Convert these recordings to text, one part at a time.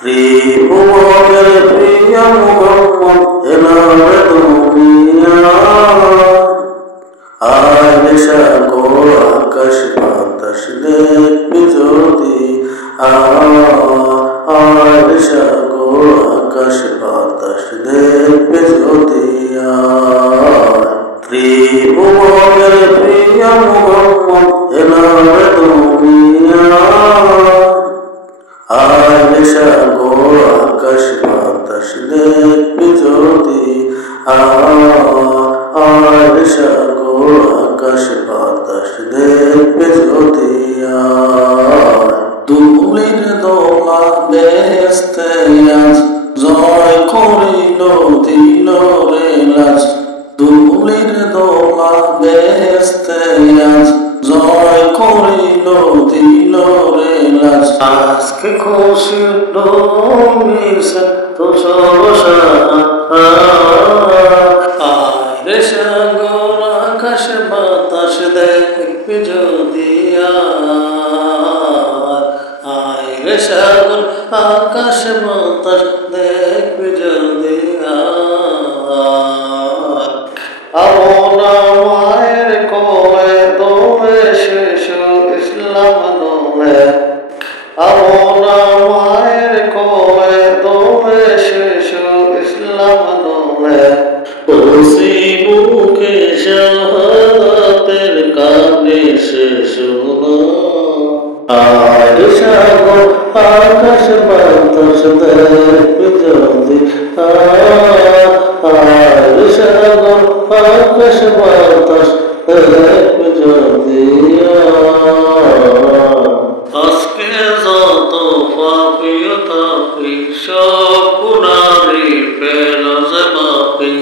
ত্রিভুবনের প্রিয় মোহাম্মদ এলারে দুনিয়া আয় সাগর আকাশ বাতাস দেখবি যদি আয় সাগর আকাশ বাতাস দেখবি যদি ত্রিভুবনের প্রিয় মোহাম্মদ এলারে দুনিয়া আয় সাগর আকাশ বাতাস দেখবি যদি আয় সাগর আকাশ বাতাস দেখবি যদি দুলির দোলা বেহেশতে আজ জয় করিল দিল রে লাজ দুলির দোলা বেহেশতে আজ জয় করিল দিল রে লাজ আজকে খুশি মিশে তো সবসা আয় সাগর আকাশ বাতাস দেখবি যদি আয় সাগর আকাশ বাতাস দেখবি যদি মায়ের কোলে দোলে শিশু ইসলাম দোলে মায়ের কোলে দোলে শিশু ইসলাম দোলে ওসি মুখে শাহাদাতের কানে শিশু আয় সাগর আকাশ বাতাস দেখবি যদি আয় সাগর আকাশ বাতাস দেখবি যদি আজকে যত পাপি তাপি সব গুনারি পেলাজ মাপি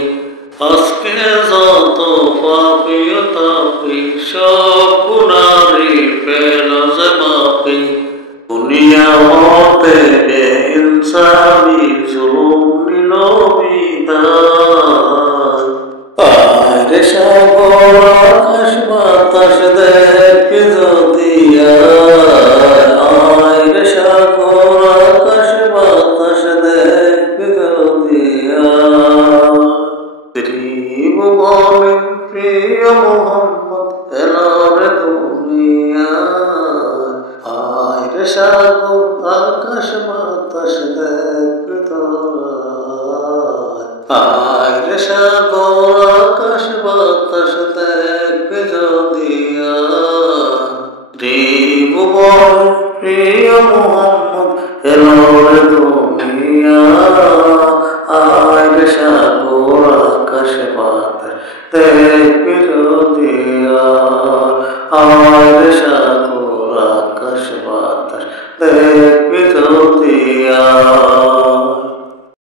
আজকে যত পাপি তাপি সব গুনারি পেলাজ মাপি দুনিয়া হতে ইনসানি জুলুম নিল বিদায় আয় সাগর আকাশ বাতাস দেখবি যদি আয় সাগর আকাশ বাতাস দেখবি যদি ত্রিভুবনের প্রিয় মোহাম্মদ এলারে দুনিয়া আয় সাগর আকাশ বাতাস দেখবি আয় সাগর আকাশ বাতাস দেখবি যদি ত্রিভুবন প্রিয় মোহাম্মদ এলারে দুনিয়া আয় সাগর আকাশ বাতাস দেখবি যদি আয় সাগর আকাশ বাতাস দেখবি যদি